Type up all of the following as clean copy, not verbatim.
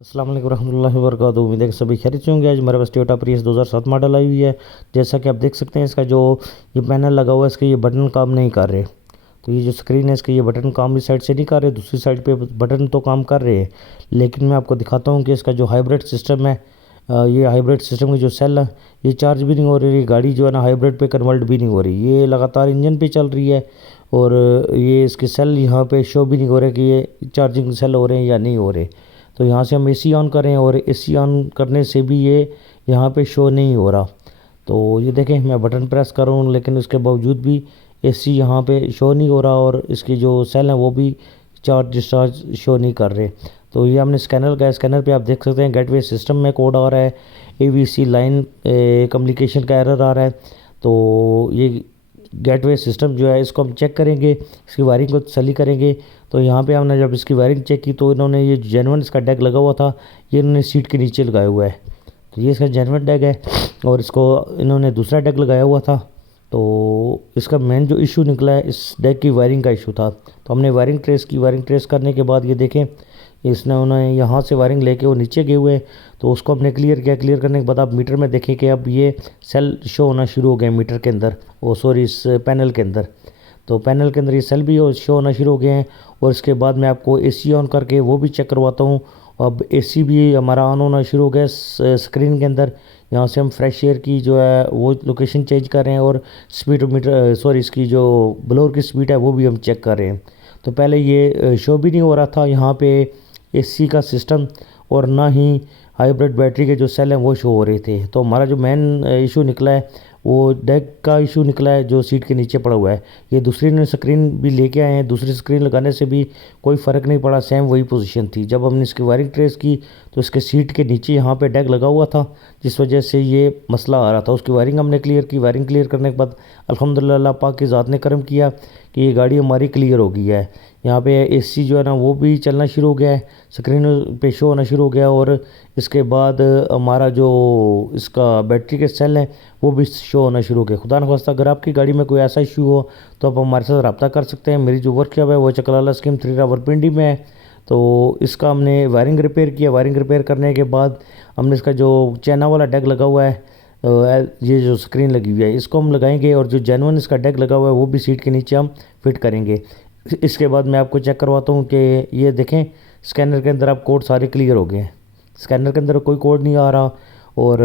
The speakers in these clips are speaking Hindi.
अस्सलाम वालेकुम रहमतुल्लाहि व बरकातुहू। उम्मीद है कि सभी खैरियत से होंगे। आज हमारे पास टोयोटा प्रियस 2007 मॉडल आई हुई है। जैसा कि आप देख सकते हैं, इसका जो ये पैनल लगा हुआ है, इसके ये बटन काम नहीं कर रहे। तो ये जो स्क्रीन है, इसके ये बटन काम इस साइड से नहीं कर रहे, दूसरी साइड पे बटन तो काम कर रहे हैं। लेकिन मैं आपको दिखाता हूँ कि इसका जो हाइब्रिड सिस्टम है, ये हाइब्रिड सिस्टम की जो सेल है, ये चार्ज भी नहीं हो रही। गाड़ी जो है ना, हाइब्रिड पे कन्वर्ट भी नहीं हो रही, ये लगातार इंजन पे चल रही है। और ये इसके सेल यहाँ पे शो भी नहीं हो रहे कि ये चार्जिंग सेल हो रहे हैं या नहीं हो रहे। तो यहाँ से हम एसी ऑन करें और एसी ऑन करने से भी ये यहाँ पे शो नहीं हो रहा। तो ये देखें, मैं बटन प्रेस कर रहा हूँ लेकिन उसके बावजूद भी एसी यहाँ पे शो नहीं हो रहा और इसकी जो सेल हैं वो भी चार्ज डिस्चार्ज शो नहीं कर रहे। तो ये हमने स्कैनर का, स्कैनर पे आप देख सकते हैं गेटवे सिस्टम में कोड आ रहा है, एवीसी लाइन कम्युनिकेशन का एरर आ रहा है। तो ये गेटवे सिस्टम जो है, इसको हम चेक करेंगे, इसकी वायरिंग को तसल्ली करेंगे। तो यहाँ पे हमने जब इसकी वायरिंग चेक की तो इन्होंने ये जेनवन इसका डेक लगा हुआ था, ये इन्होंने सीट के नीचे लगाया हुआ है। तो ये इसका जेनवन डेक है और इसको इन्होंने दूसरा डेक लगाया हुआ था। तो इसका मेन जो इशू निकला है, इस डेक की वायरिंग का इशू था। तो हमने वायरिंग ट्रेस की, वायरिंग ट्रेस करने के बाद ये देखें, इसने उन्होंने यहाँ से वायरिंग लेके वो नीचे गए हुए। तो उसको हमने क्लियर किया। क्लियर करने के बाद आप मीटर में देखें कि अब ये सेल शो होना शुरू हो गए मीटर के अंदर, ओ सॉरी इस पैनल के अंदर। तो पैनल के अंदर ये सेल भी शो होना शुरू हो गए हैं। और इसके बाद मैं आपको एसी ऑन करके वो भी चेक करवाता हूँ। अब एसी भी हमारा ऑन होना शुरू हो गया स्क्रीन के अंदर। यहाँ से हम फ्रेश एयर की जो है वो लोकेशन चेंज कर रहे हैं और स्पीड मीटर, सॉरी इसकी जो ब्लोअर की स्पीड है वो भी हम चेक कर रहे हैं। तो पहले ये शो भी नहीं हो रहा था यहाँ पे एसी का सिस्टम, और ना ही हाइब्रिड बैटरी के जो सेल हैं वो शो हो रहे थे। तो हमारा जो मेन इशू निकला है वो डेक का इशू निकला है जो सीट के नीचे पड़ा हुआ है। ये दूसरी ने स्क्रीन भी लेके आए हैं, दूसरी स्क्रीन लगाने से भी कोई फ़र्क नहीं पड़ा, सेम वही पोजीशन थी। जब हमने इसकी वायरिंग ट्रेस की तो इसके सीट के नीचे यहाँ पे डेक लगा हुआ था, जिस वजह से ये मसला आ रहा था। उसकी वायरिंग हमने क्लियर की। वायरिंग क्लियर करने के बाद अल्हम्दुलिल्लाह अल्लाह पाक की ज़ात ने करम किया कि ये गाड़ी हमारी क्लियर हो गई है। यहाँ पे एसी जो है ना वो भी चलना शुरू हो गया है, स्क्रीन पे शो होना शुरू हो गया। और इसके बाद हमारा जो इसका बैटरी के सेल हैं वो भी शो होना शुरू हो गया। खुदा न खास्ता अगर आपकी गाड़ी में कोई ऐसा इशू हो तो आप हमारे साथ रब्ता कर सकते हैं। मेरी जो वर्कशॉप है वो चकलाला स्कीम 3 रावलपिंडी में है। तो इसका हमने वायरिंग रिपेयर किया। वायरिंग रिपेयर करने के बाद हमने इसका जो चाइना वाला डेक लगा हुआ है, ये जो स्क्रीन लगी हुई है, इसको हम लगाएंगे और जो जेनुइन इसका डेक लगा हुआ है वो भी सीट के नीचे हम फिट करेंगे। इसके बाद मैं आपको चेक करवाता हूँ कि ये देखें, स्कैनर के अंदर अब कोड सारे क्लियर हो गए हैं। स्कैनर के अंदर कोई कोड नहीं आ रहा और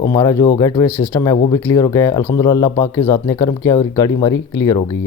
हमारा जो गेटवे सिस्टम है वो भी क्लियर हो गया है। अल्हम्दुलिल्लाह अल्लाह पाक की ज़ात ने करम किया और गाड़ी हमारी क्लियर हो गई है।